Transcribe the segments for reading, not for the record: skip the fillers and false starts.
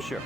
Sure.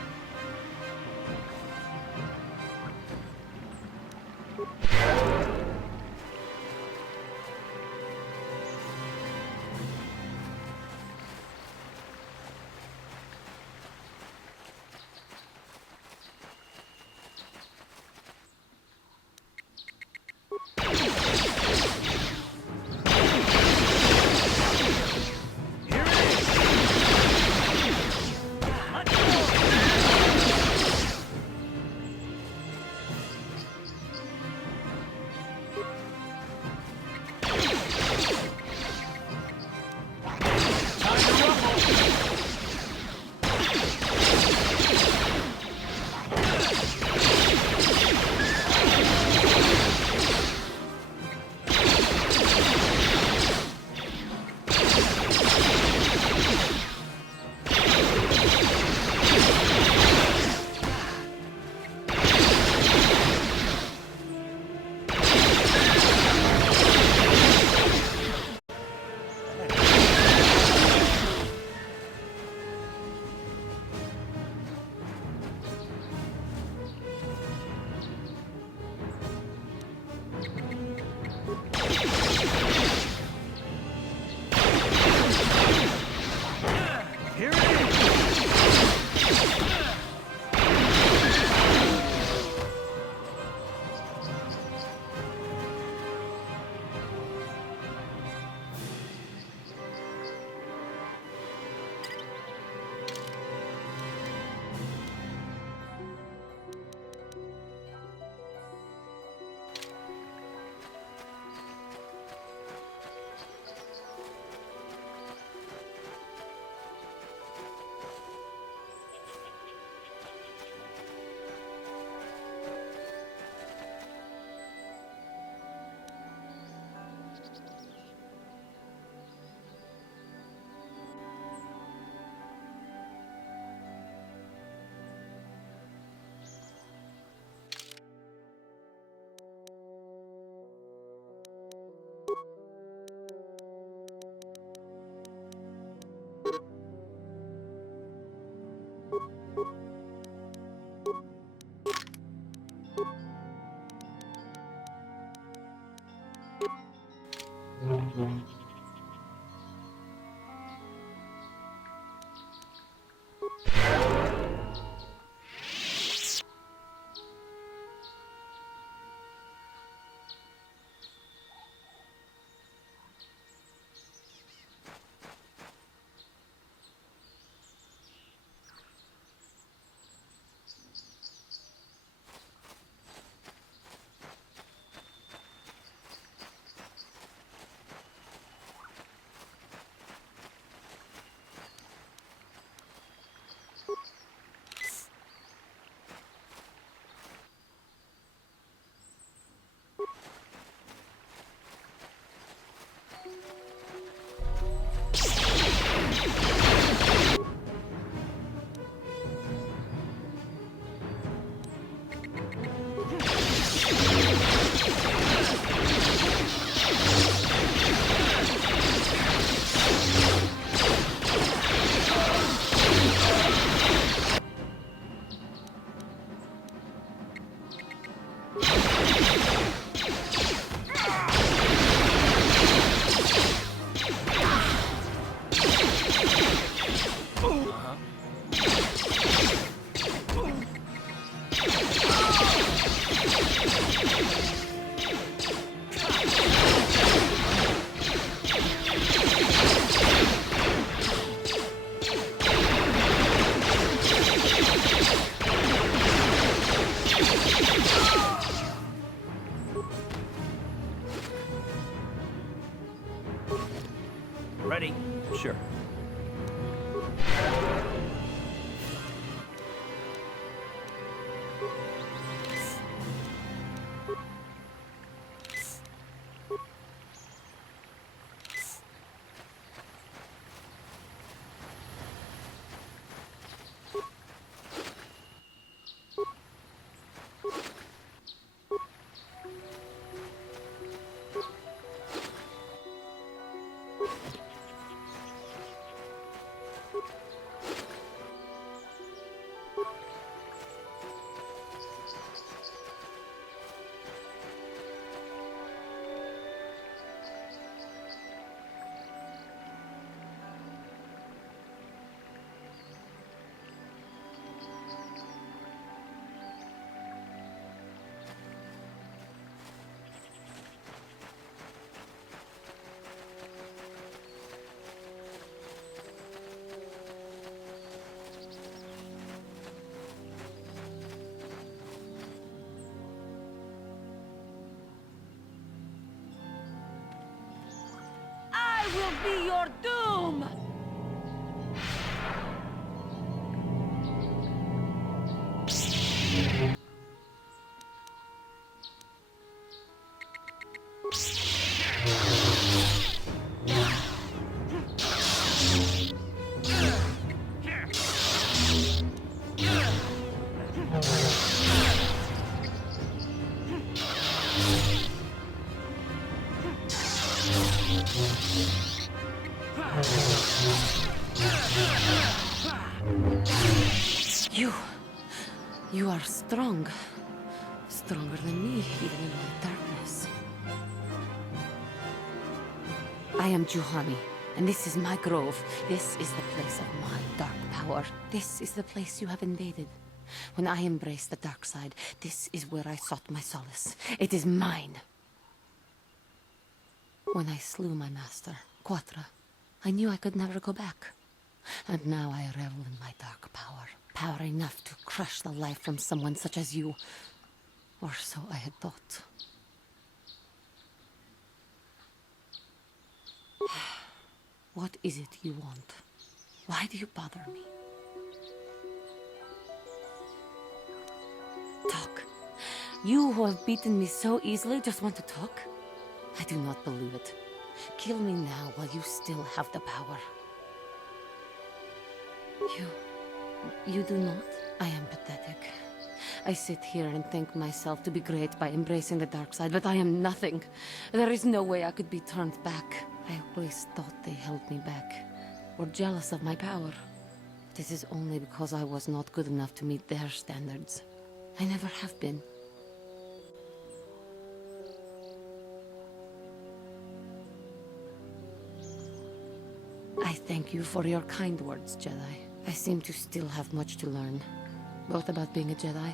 Ready? Sure. be your doom! You are strong. Stronger than me, even in my darkness. I am Juhani, and this is my grove. This is the place of my dark power. This is the place you have invaded. When I embraced the dark side, this is where I sought my solace. It is mine. When I slew my master, Quatra, I knew I could never go back. And now I revel in my dark power. Power enough to crush the life from someone such as you. Or so I had thought. What is it you want? Why do you bother me? Talk. You who have beaten me so easily just want to talk? I do not believe it. Kill me now while you still have the power. You do not? I am pathetic. I sit here and think myself to be great by embracing the dark side, but I am nothing. There is no way I could be turned back. I always thought they held me back, or jealous of my power. This is only because I was not good enough to meet their standards. I never have been. I thank you for your kind words, Jedi. I seem to still have much to learn, both about being a Jedi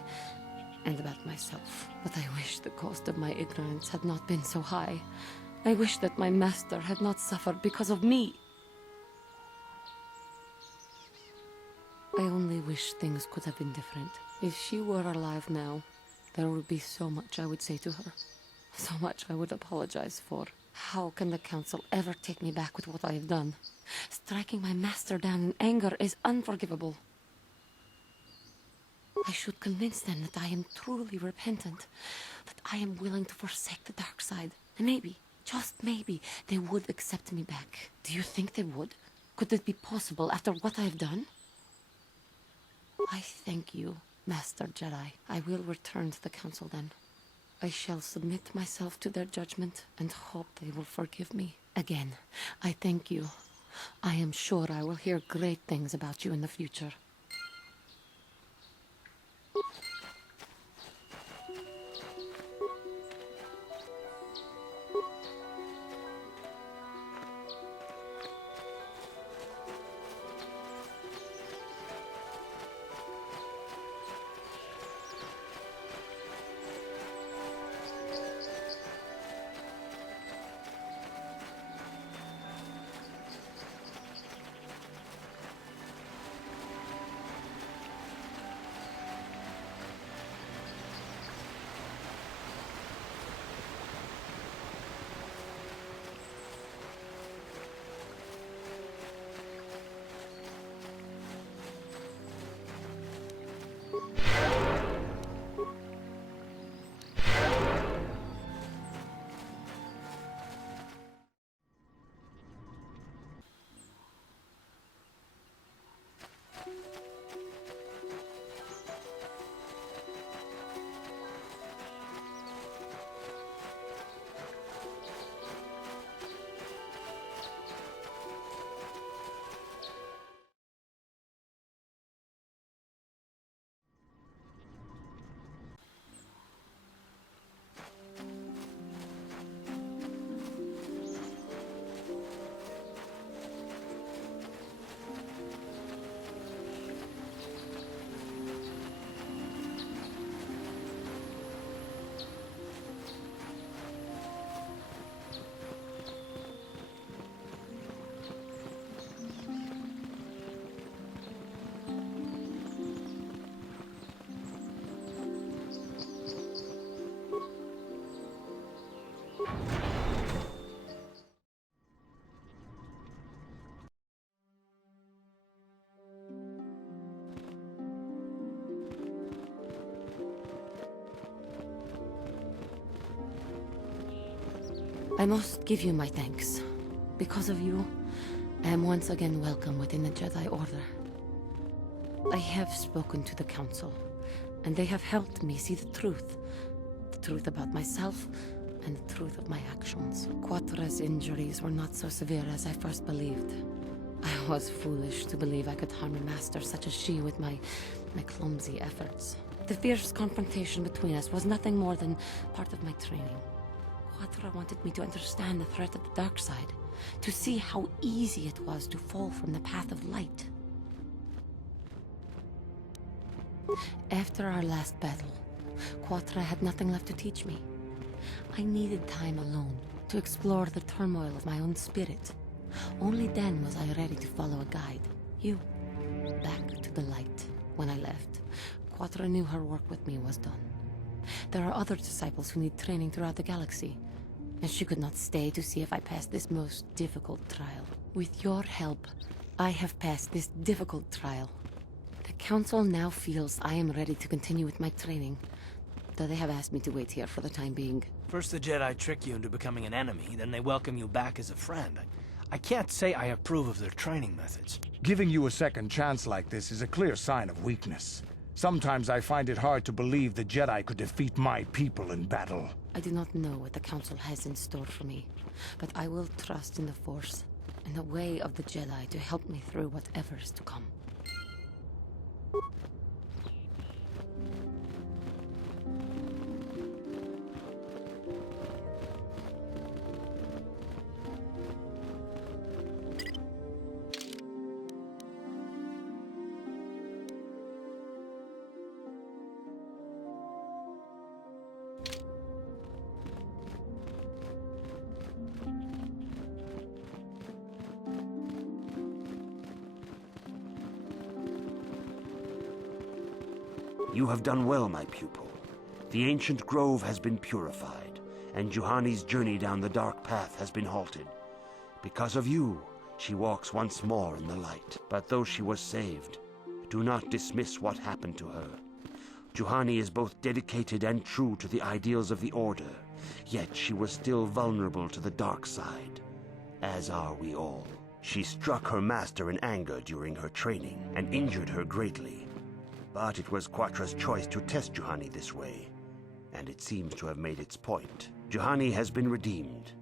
and about myself. But I wish the cost of my ignorance had not been so high. I wish that my master had not suffered because of me. I only wish things could have been different. If she were alive now, there would be so much I would say to her. So much I would apologize for. How can the Council ever take me back with what I have done? Striking my master down in anger is unforgivable. I should convince them that I am truly repentant, that I am willing to forsake the dark side. And maybe, just maybe, they would accept me back. Do you think they would? Could it be possible after what I have done? I thank you, Master Jedi. I will return to the Council then. I shall submit myself to their judgment and hope they will forgive me. Again, I thank you. I am sure I will hear great things about you in the future. I must give you my thanks. Because of you, I am once again welcome within the Jedi Order. I have spoken to the Council, and they have helped me see the truth. The truth about myself, and the truth of my actions. Quatra's injuries were not so severe as I first believed. I was foolish to believe I could harm a master such as she with my clumsy efforts. The fierce confrontation between us was nothing more than part of my training. Quatra wanted me to understand the threat of the dark side, to see how easy it was to fall from the path of light. After our last battle, Quatra had nothing left to teach me. I needed time alone to explore the turmoil of my own spirit. Only then was I ready to follow a guide. You. Back to the light. When I left, Quatra knew her work with me was done. There are other disciples who need training throughout the galaxy, and she could not stay to see if I passed this most difficult trial. With your help, I have passed this difficult trial. The Council now feels I am ready to continue with my training, though they have asked me to wait here for the time being. First the Jedi trick you into becoming an enemy, then they welcome you back as a friend. I can't say I approve of their training methods. Giving you a second chance like this is a clear sign of weakness. Sometimes I find it hard to believe the Jedi could defeat my people in battle. I do not know what the Council has in store for me, but I will trust in the Force and the way of the Jedi to help me through whatever is to come. You have done well, my pupil. The ancient grove has been purified, and Juhani's journey down the dark path has been halted. Because of you, she walks once more in the light. But though she was saved, do not dismiss what happened to her. Juhani is both dedicated and true to the ideals of the Order, yet she was still vulnerable to the dark side, as are we all. She struck her master in anger during her training, and injured her greatly. But it was Quatra's choice to test Juhani this way, and it seems to have made its point. Juhani has been redeemed,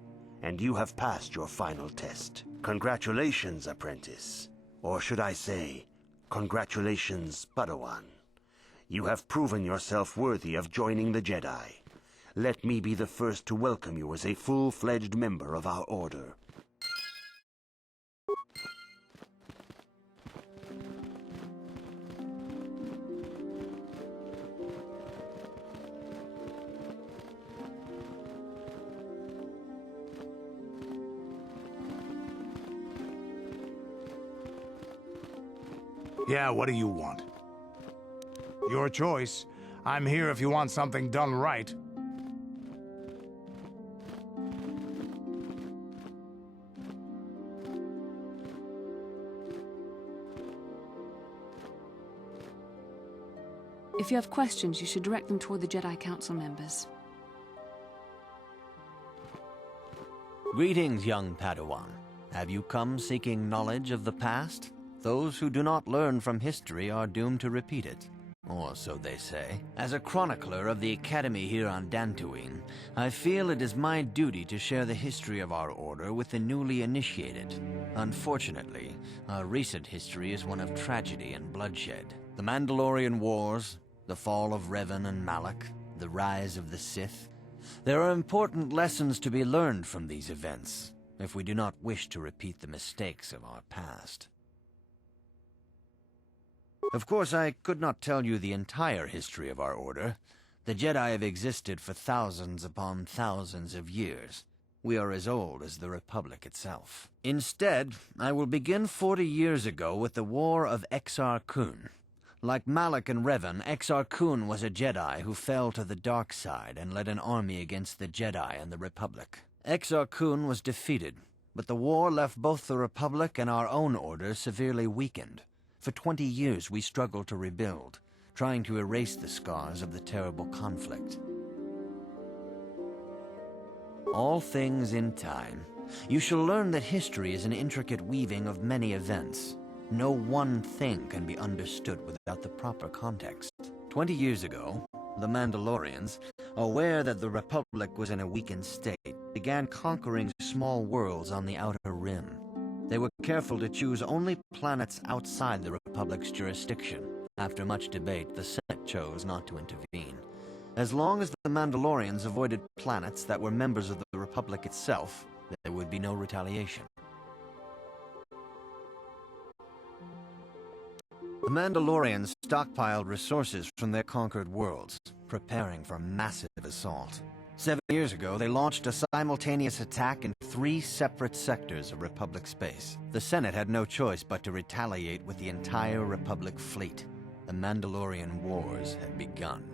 and you have passed your final test. Congratulations, apprentice. Or should I say, congratulations, Padawan. You have proven yourself worthy of joining the Jedi. Let me be the first to welcome you as a full-fledged member of our order. Yeah, what do you want? Your choice. I'm here if you want something done right. If you have questions, you should direct them toward the Jedi Council members. Greetings, young Padawan. Have you come seeking knowledge of the past? Those who do not learn from history are doomed to repeat it. Or so they say. As a chronicler of the Academy here on Dantooine, I feel it is my duty to share the history of our order with the newly initiated. Unfortunately, our recent history is one of tragedy and bloodshed. The Mandalorian Wars, the fall of Revan and Malak, the rise of the Sith. There are important lessons to be learned from these events, if we do not wish to repeat the mistakes of our past. Of course, I could not tell you the entire history of our order. The Jedi have existed for thousands upon thousands of years. We are as old as the Republic itself. Instead, I will begin 40 years ago with the War of Exar Kun. Like Malak and Revan, Exar Kun was a Jedi who fell to the dark side and led an army against the Jedi and the Republic. Exar Kun was defeated, but the war left both the Republic and our own order severely weakened. For 20 years we struggled to rebuild, trying to erase the scars of the terrible conflict. All things in time. You shall learn that history is an intricate weaving of many events. No one thing can be understood without the proper context. 20 years ago, the Mandalorians, aware that the Republic was in a weakened state, began conquering small worlds on the Outer Rim. They were careful to choose only planets outside the Republic's jurisdiction. After much debate, the Senate chose not to intervene. As long as the Mandalorians avoided planets that were members of the Republic itself, there would be no retaliation. The Mandalorians stockpiled resources from their conquered worlds, preparing for a massive assault. 7 years ago, they launched a simultaneous attack in 3 separate sectors of Republic space. The Senate had no choice but to retaliate with the entire Republic fleet. The Mandalorian Wars had begun.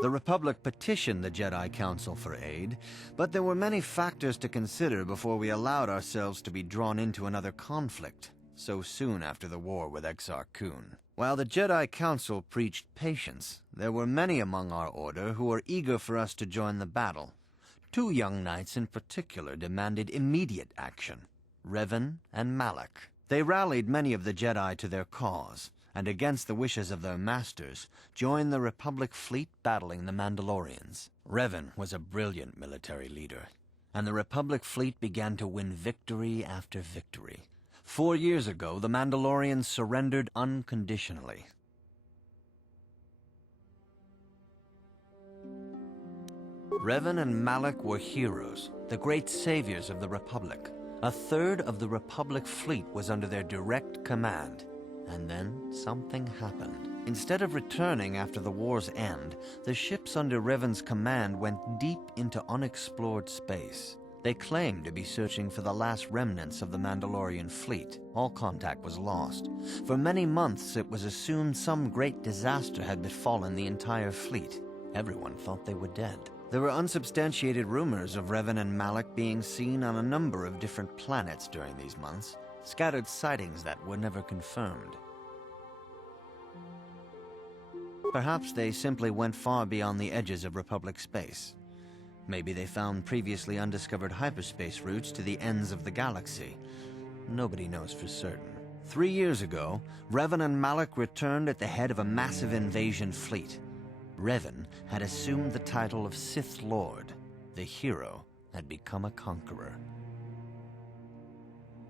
The Republic petitioned the Jedi Council for aid, but there were many factors to consider before we allowed ourselves to be drawn into another conflict, so soon after the war with Exar Kun. While the Jedi Council preached patience, there were many among our order who were eager for us to join the battle. 2 young knights in particular demanded immediate action, Revan and Malak. They rallied many of the Jedi to their cause, and against the wishes of their masters, joined the Republic fleet battling the Mandalorians. Revan was a brilliant military leader, and the Republic fleet began to win victory after victory. 4 years ago, the Mandalorians surrendered unconditionally. Revan and Malak were heroes, the great saviors of the Republic. 1/3 of the Republic fleet was under their direct command. And then something happened. Instead of returning after the war's end, the ships under Revan's command went deep into unexplored space. They claimed to be searching for the last remnants of the Mandalorian fleet. All contact was lost. For many months, it was assumed some great disaster had befallen the entire fleet. Everyone thought they were dead. There were unsubstantiated rumors of Revan and Malak being seen on a number of different planets during these months, scattered sightings that were never confirmed. Perhaps they simply went far beyond the edges of Republic space. Maybe they found previously undiscovered hyperspace routes to the ends of the galaxy. Nobody knows for certain. 3 years ago, Revan and Malak returned at the head of a massive invasion fleet. Revan had assumed the title of Sith Lord. The hero had become a conqueror.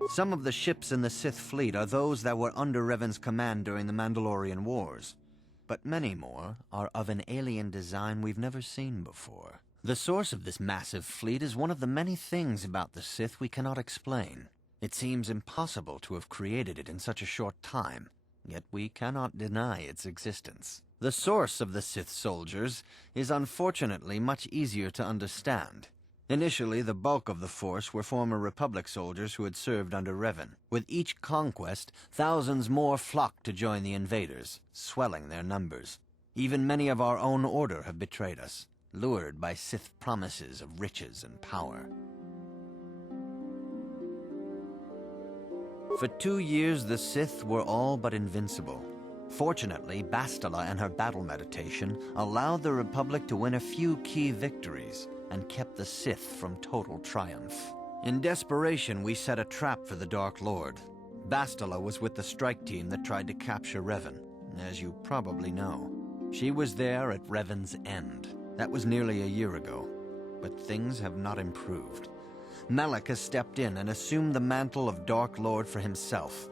Some of the ships in the Sith fleet are those that were under Revan's command during the Mandalorian Wars, but many more are of an alien design we've never seen before. The source of this massive fleet is one of the many things about the Sith we cannot explain. It seems impossible to have created it in such a short time, yet we cannot deny its existence. The source of the Sith soldiers is unfortunately much easier to understand. Initially, the bulk of the force were former Republic soldiers who had served under Revan. With each conquest, thousands more flocked to join the invaders, swelling their numbers. Even many of our own order have betrayed us, lured by Sith promises of riches and power. For 2 years, the Sith were all but invincible. Fortunately, Bastila and her battle meditation allowed the Republic to win a few key victories and kept the Sith from total triumph. In desperation, we set a trap for the Dark Lord. Bastila was with the strike team that tried to capture Revan, as you probably know. She was there at Revan's end. That was nearly a year ago, but things have not improved. Malak has stepped in and assumed the mantle of Dark Lord for himself,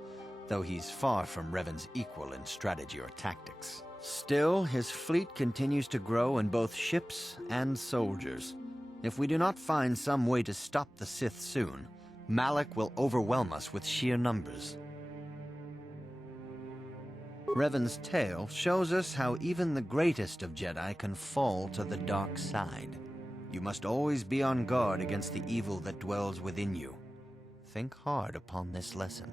though he's far from Revan's equal in strategy or tactics. Still, his fleet continues to grow in both ships and soldiers. If we do not find some way to stop the Sith soon, Malak will overwhelm us with sheer numbers. Revan's tale shows us how even the greatest of Jedi can fall to the dark side. You must always be on guard against the evil that dwells within you. Think hard upon this lesson.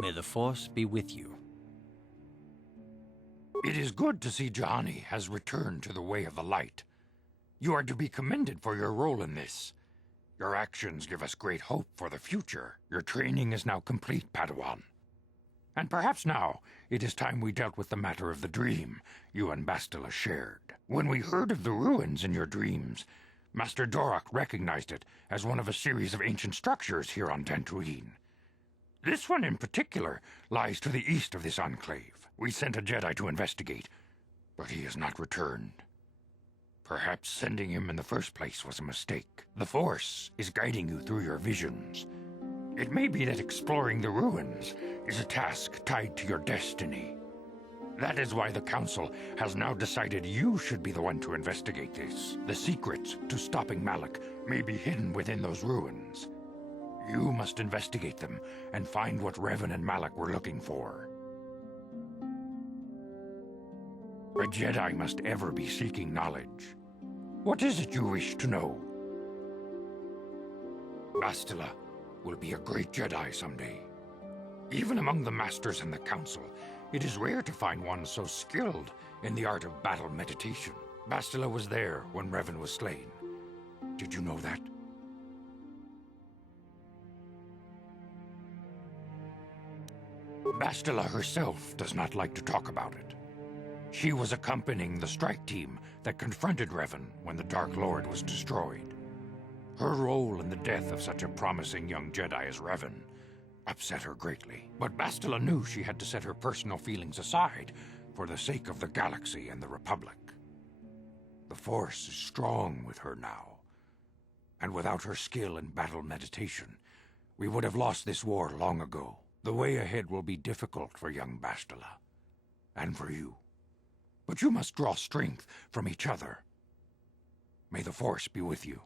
May the Force be with you. It is good to see Juhani has returned to the way of the light. You are to be commended for your role in this. Your actions give us great hope for the future. Your training is now complete, Padawan. And perhaps now it is time we dealt with the matter of the dream you and Bastila shared. When we heard of the ruins in your dreams, Master Dorak recognized it as one of a series of ancient structures here on Dantooine. This one in particular lies to the east of this enclave. We sent a Jedi to investigate, but he has not returned. Perhaps sending him in the first place was a mistake. The Force is guiding you through your visions. It may be that exploring the ruins is a task tied to your destiny. That is why the Council has now decided you should be the one to investigate this. The secrets to stopping Malak may be hidden within those ruins. You must investigate them and find what Revan and Malak were looking for. A Jedi must ever be seeking knowledge. What is it you wish to know? Bastila will be a great Jedi someday. Even among the Masters and the Council, it is rare to find one so skilled in the art of battle meditation. Bastila was there when Revan was slain. Did you know that? Bastila herself does not like to talk about it. She was accompanying the strike team that confronted Revan when the Dark Lord was destroyed. Her role in the death of such a promising young Jedi as Revan upset her greatly. But Bastila knew she had to set her personal feelings aside for the sake of the galaxy and the Republic. The Force is strong with her now, and without her skill in battle meditation, we would have lost this war long ago. The way ahead will be difficult for young Bastila, and for you. But you must draw strength from each other. May the Force be with you.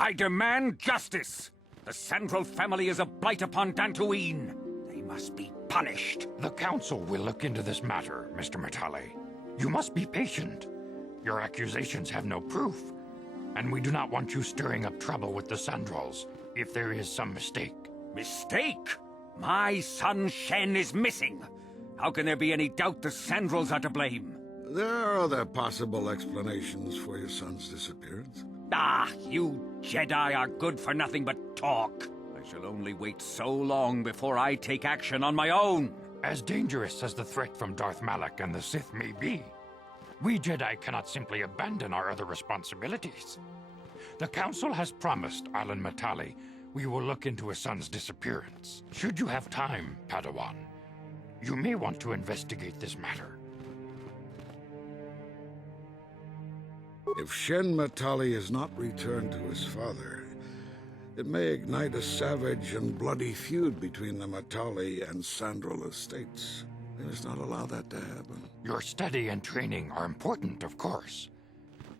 I demand justice! The Sandral family is a blight upon Dantooine. They must be punished. The Council will look into this matter, Mr. Matale. You must be patient. Your accusations have no proof, and we do not want you stirring up trouble with the Sandrals if there is some mistake. Mistake? My son Shen is missing. How can there be any doubt the Sandrals are to blame? There are other possible explanations for your son's disappearance. Ah, you Jedi are good for nothing but talk. I shall only wait so long before I take action on my own. As dangerous as the threat from Darth Malak and the Sith may be, we Jedi cannot simply abandon our other responsibilities. The Council has promised Alan Matale we will look into his son's disappearance. Should you have time, Padawan, you may want to investigate this matter. If Shen Matali is not returned to his father, it may ignite a savage and bloody feud between the Matali and Sandral estates. We must not allow that to happen. Your study and training are important, of course,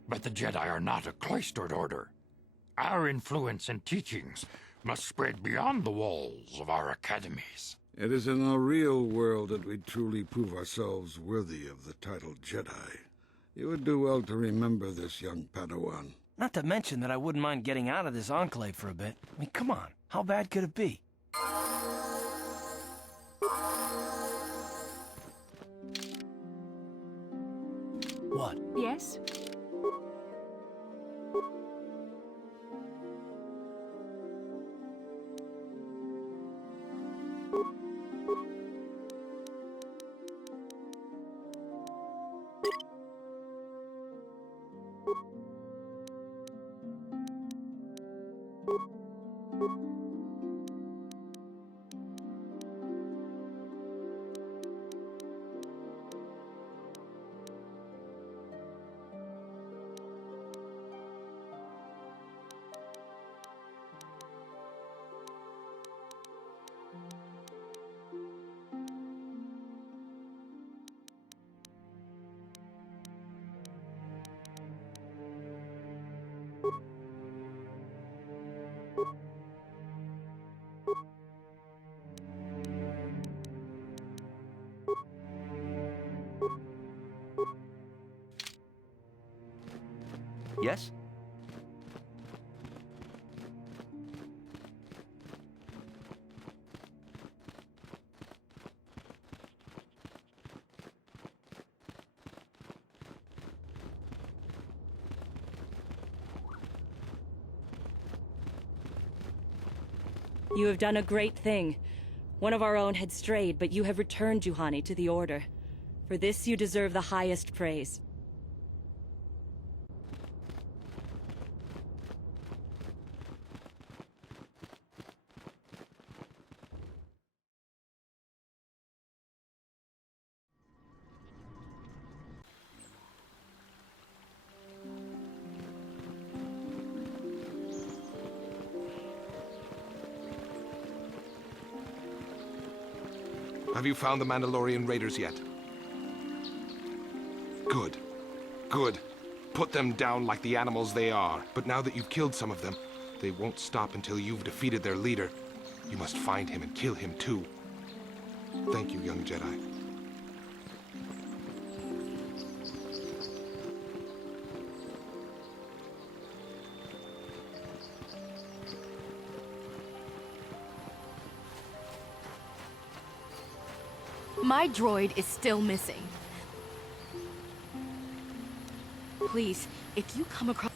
but the Jedi are not a cloistered order. Our influence and teachings must spread beyond the walls of our academies. It is in the real world that we truly prove ourselves worthy of the title Jedi. You would do well to remember this, young Padawan. Not to mention that I wouldn't mind getting out of this enclave for a bit. I mean, come on. How bad could it be? What? Yes? Yes? You have done a great thing. One of our own had strayed, but you have returned Juhani to the Order. For this you deserve the highest praise. Have you found the Mandalorian raiders yet? Good. Good. Put them down like the animals they are. But now that you've killed some of them, they won't stop until you've defeated their leader. You must find him and kill him too. Thank you, young Jedi. My droid is still missing. Please, if you come across...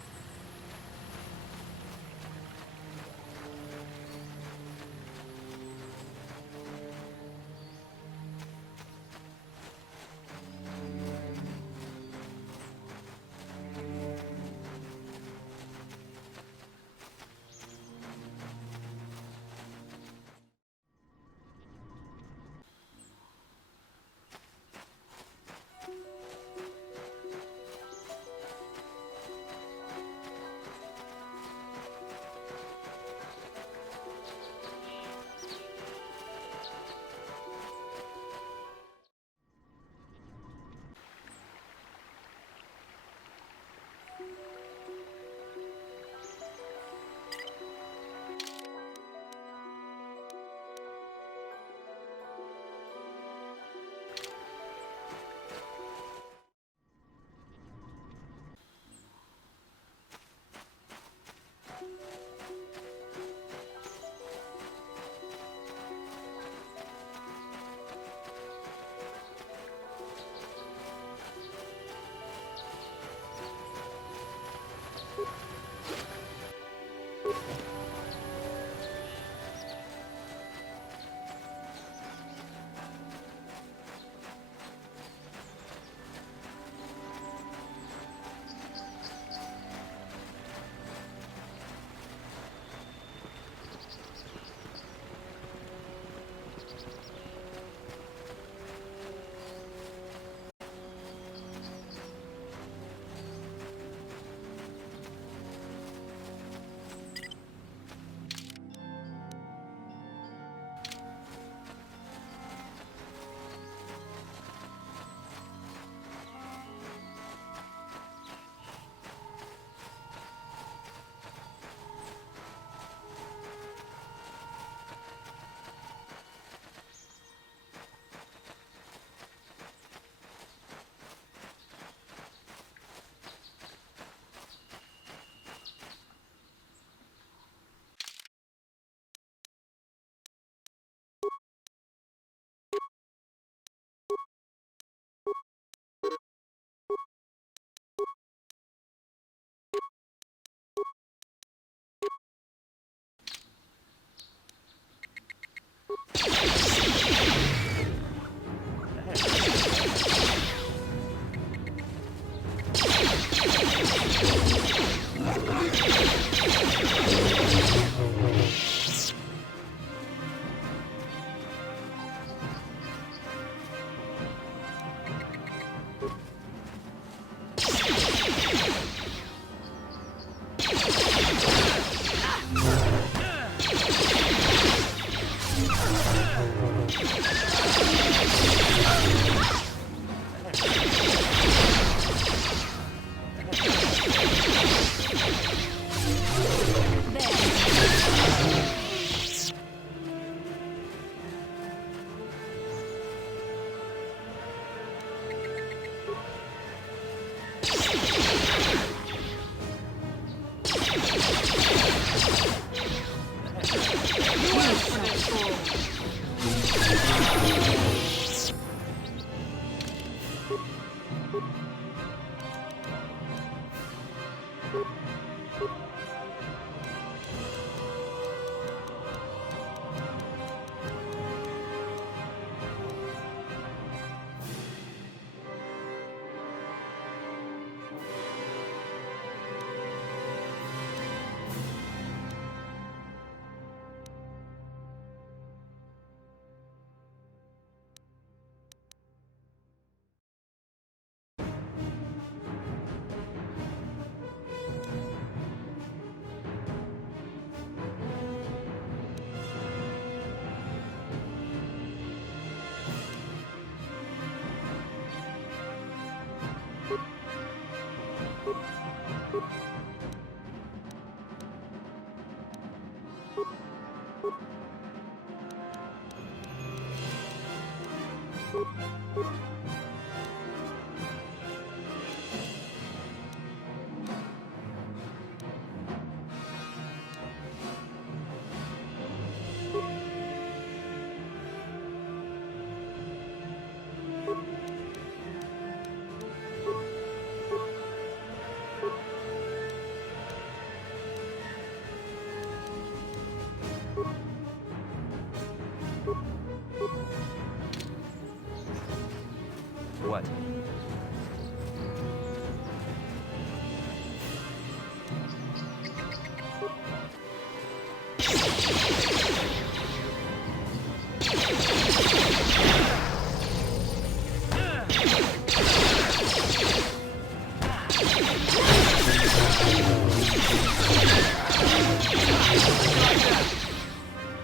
What?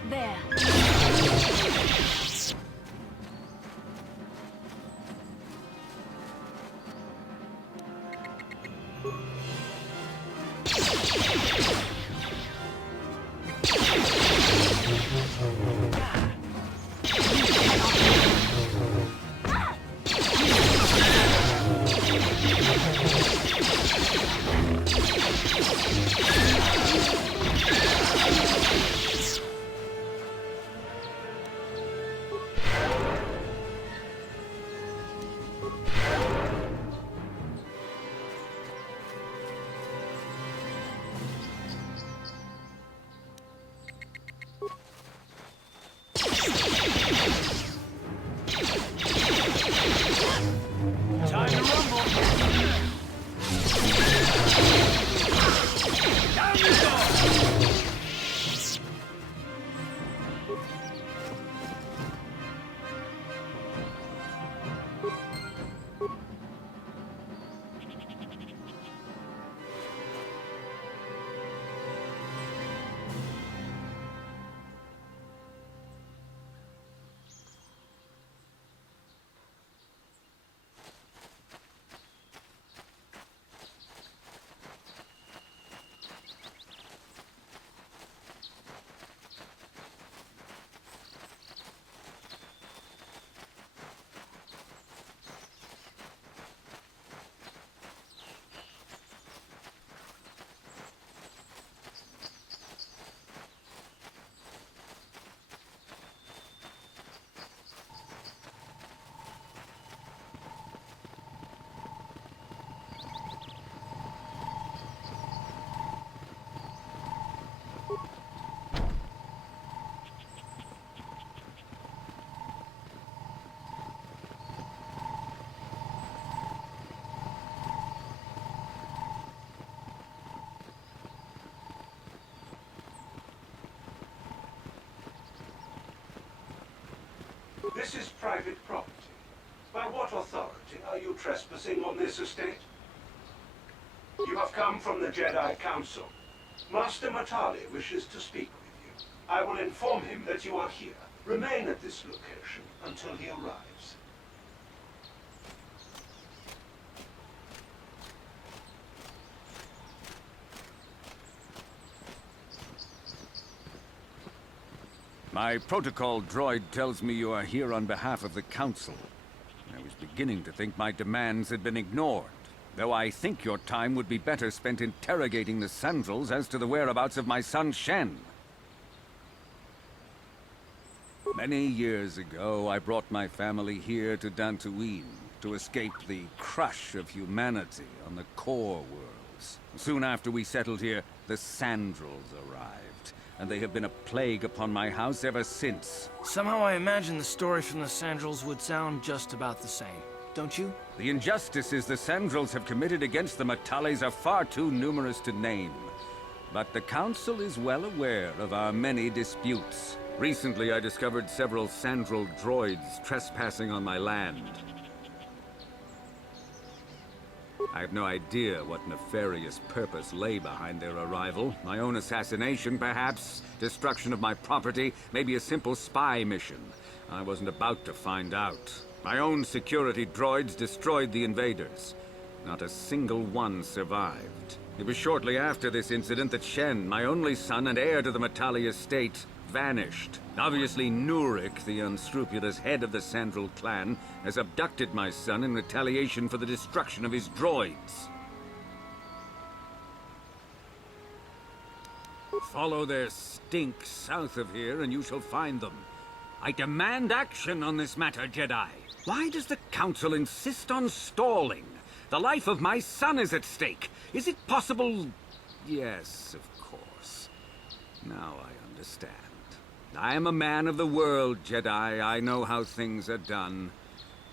There. Time to rumble! Down you go! This is private property. By what authority are you trespassing on this estate? You have come from the Jedi Council. Master Matali wishes to speak with you. I will inform him that you are here. Remain at this location until he arrives. My protocol droid tells me you are here on behalf of the Council. I was beginning to think my demands had been ignored, though I think your time would be better spent interrogating the Sandrels as to the whereabouts of my son Shen. Many years ago, I brought my family here to Dantooine to escape the crush of humanity on the core worlds. Soon after we settled here, the Sandrels arrived, and they have been a plague upon my house ever since. Somehow I imagine the story from the Sandrels would sound just about the same, don't you? The injustices the Sandrels have committed against the Matales are far too numerous to name. But the Council is well aware of our many disputes. Recently, I discovered several Sandrel droids trespassing on my land. I have no idea what nefarious purpose lay behind their arrival. My own assassination, perhaps? Destruction of my property? Maybe a simple spy mission? I wasn't about to find out. My own security droids destroyed the invaders. Not a single one survived. It was shortly after this incident that Shen, my only son and heir to the Matali estate, vanished. Obviously, Nurik, the unscrupulous head of the Sandral clan, has abducted my son in retaliation for the destruction of his droids. Follow their stink south of here and you shall find them. I demand action on this matter, Jedi. Why does the Council insist on stalling? The life of my son is at stake. Is it possible? Yes, of course. Now I understand. I am a man of the world, Jedi. I know how things are done.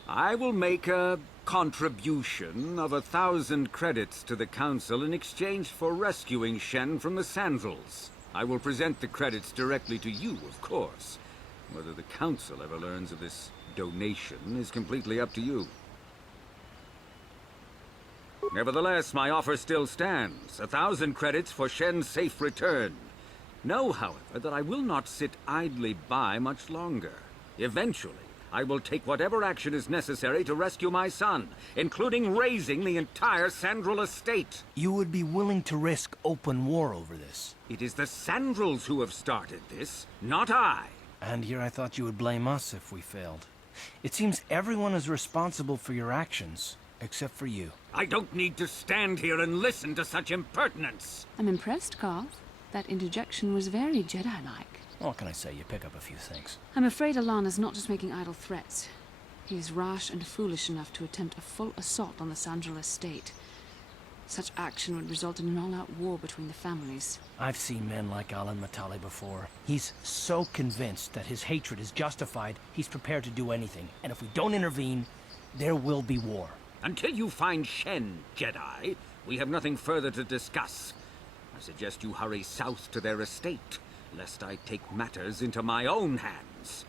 I will make a contribution of 1,000 credits to the Council in exchange for rescuing Shen from the Sandrals. I will present the credits directly to you, of course. Whether the Council ever learns of this donation is completely up to you. Nevertheless, my offer still stands. 1,000 credits for Shen's safe return. Know, however, that I will not sit idly by much longer. Eventually, I will take whatever action is necessary to rescue my son, including raising the entire Sandral estate. You would be willing to risk open war over this? It is the Sandrals who have started this, not I. And here I thought you would blame us if we failed. It seems everyone is responsible for your actions, except for you. I don't need to stand here and listen to such impertinence. I'm impressed, Carl. That interjection was very Jedi-like. What can I say? You pick up a few things. I'm afraid Alana's not just making idle threats. He is rash and foolish enough to attempt a full assault on the Sandral estate. Such action would result in an all-out war between the families. I've seen men like Alan Matali before. He's so convinced that his hatred is justified, he's prepared to do anything. And if we don't intervene, there will be war. Until you find Shen, Jedi, we have nothing further to discuss. I suggest you hurry south to their estate, lest I take matters into my own hands.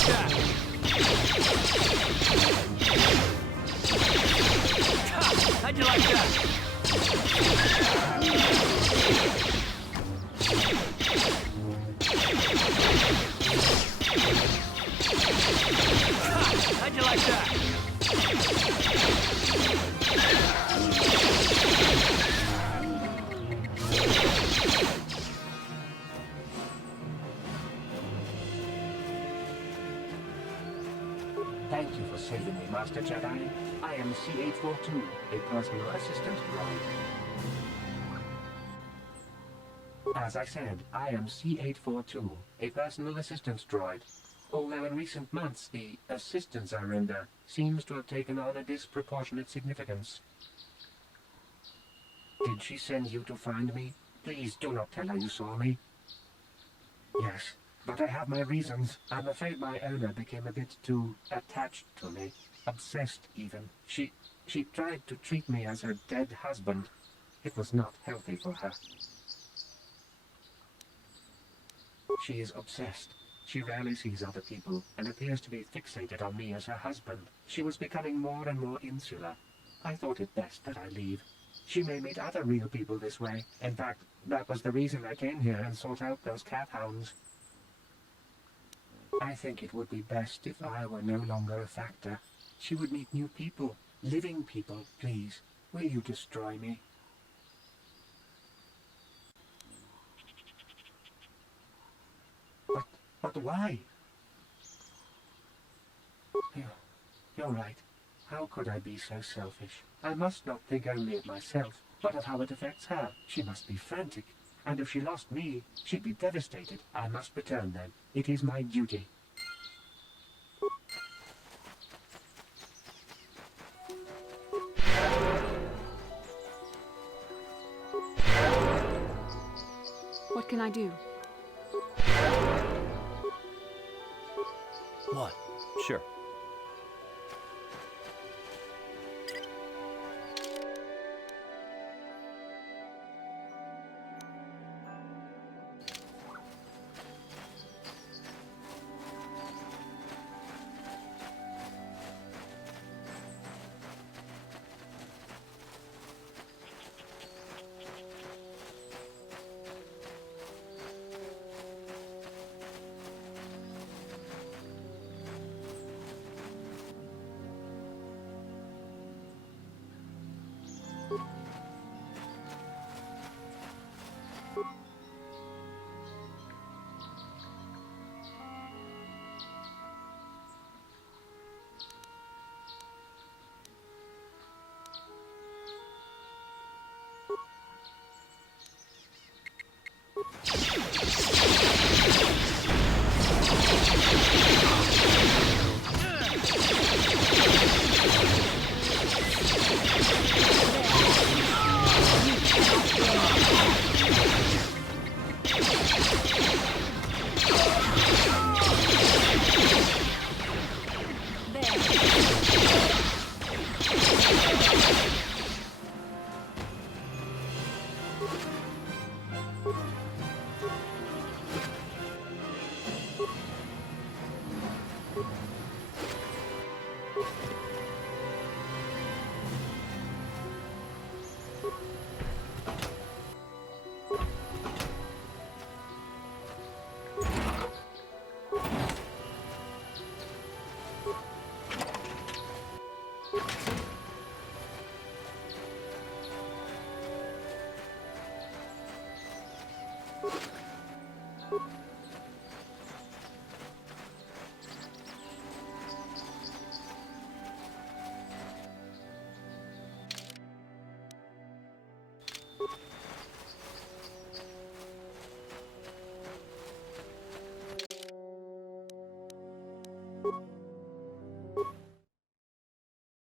like that? How'd you like that? How'd you like that? Thank you for saving me, Master Jedi. I am C-842, a personal assistant droid. As I said, I am C-842, a personal assistance droid. Although in recent months the assistance I render seems to have taken on a disproportionate significance. Did she send you to find me? Please do not tell her you saw me. Yes, but I have my reasons. I'm afraid my owner became a bit too attached to me. Obsessed, even. She tried to treat me as her dead husband. It was not healthy for her. She is obsessed. She rarely sees other people, and appears to be fixated on me as her husband. She was becoming more and more insular. I thought it best that I leave. She may meet other real people this way. In fact, that was the reason I came here and sought out those cat hounds. I think it would be best if I were no longer a factor. She would meet new people, living people, please. Will you destroy me? But why? You're right. How could I be so selfish? I must not think only of myself, but of how it affects her. She must be frantic. And if she lost me, she'd be devastated. I must return then. It is my duty. What can I do? What? Sure. You